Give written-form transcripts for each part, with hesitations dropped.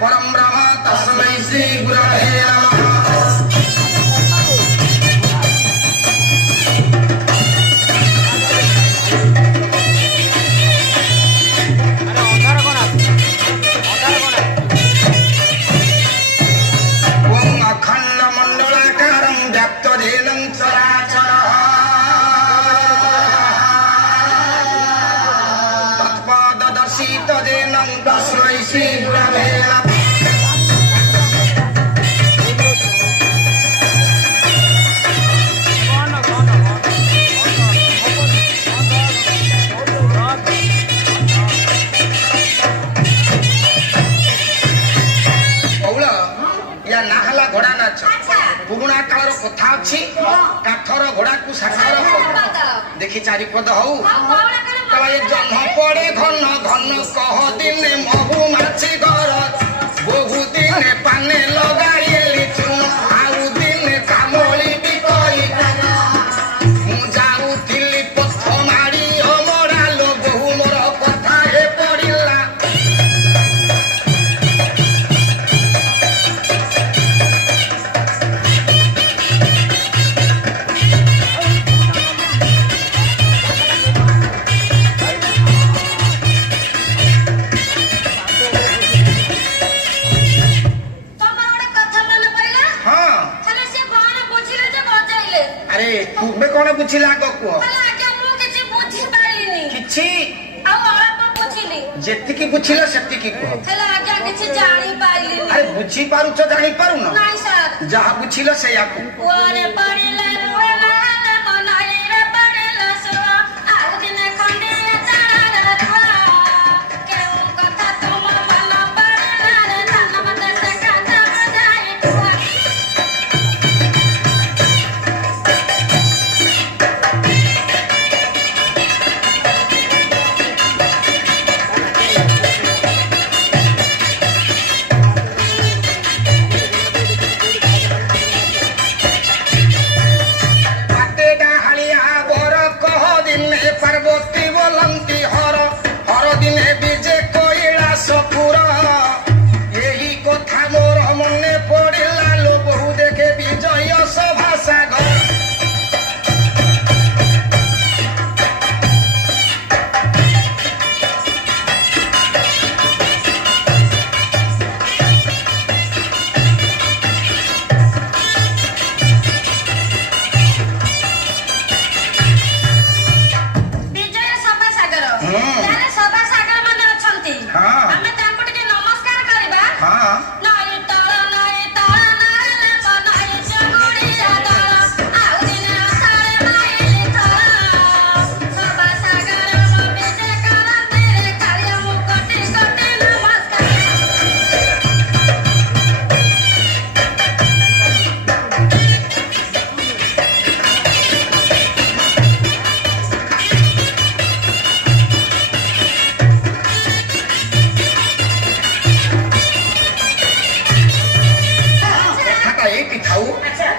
परम ब्रह्म तस्मै श्री गुरवे नमः। पुराना काल कथा अच्छी काठर घोड़ा को सागर देखी चारिपद हौ जन्म पड़े घन घन कह दिने महु माछी घर बहु दिने पाने लगाड़ी चुन आउ दिने कामली भी कही मु जाऊली पथ मारी अमरा लो बहु मोर कथा हे पड़िला तुम्हें कौन बुझिला को जेतिकी बुझिला सेतिकी कह अरे बुझी पारु तो जानी पारु न जहा बुझिला से याको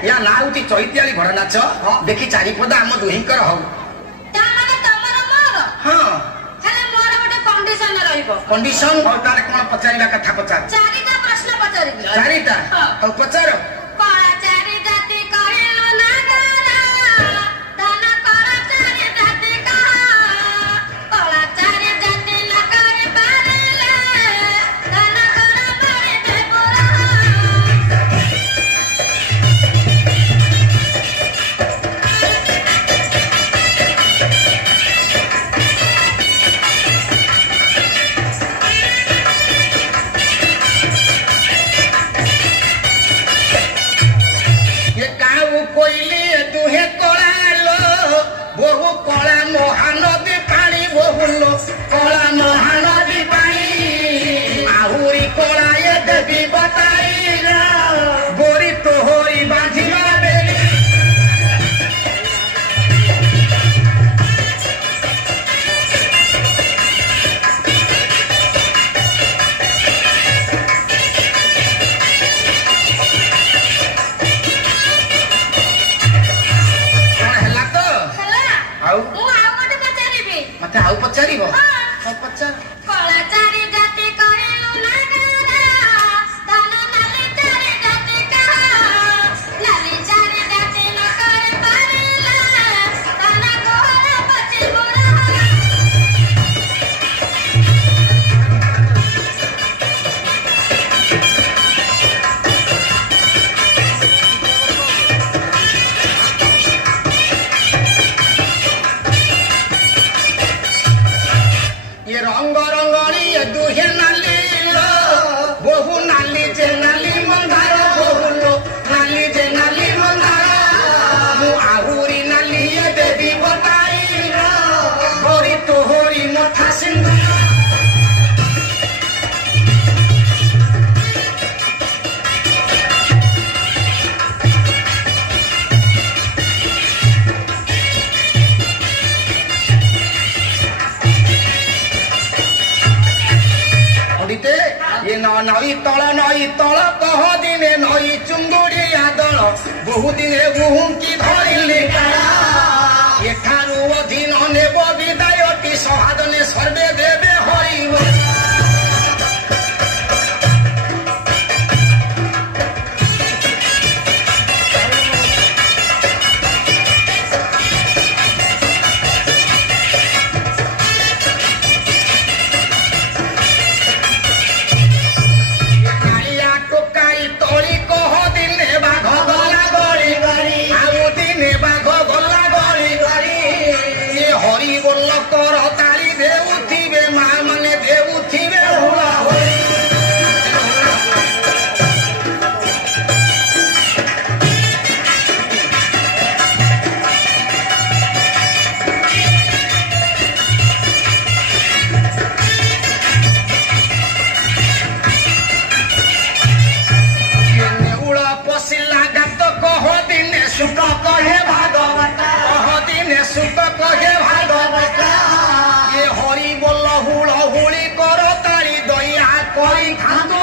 या ना होती चैतियाली घोड़ा नाच देखी चारिपद आम दुहींकर हौ कंडीशन कौन पचार कथा पचार चारिटा प्रश्न पचारिबी चारिटा हौ पचार ତଳ କହ ଦିନେ ନଈ ଚୁଙ୍ଗୁଡିଆ ଦଳ ବହୁ ଦିନେ ବୁହୁଙ୍କି ଧରିଲେ କାଳ ଏଠାରୁ ଅଧୀନ ନେବ ବିଦାୟଟି ସହାଦନେ ସର୍ବେ ଦେବେ ହରିବ হরি বল হুড় হুড়ি কর তাড়ি দয়া করি খান্ত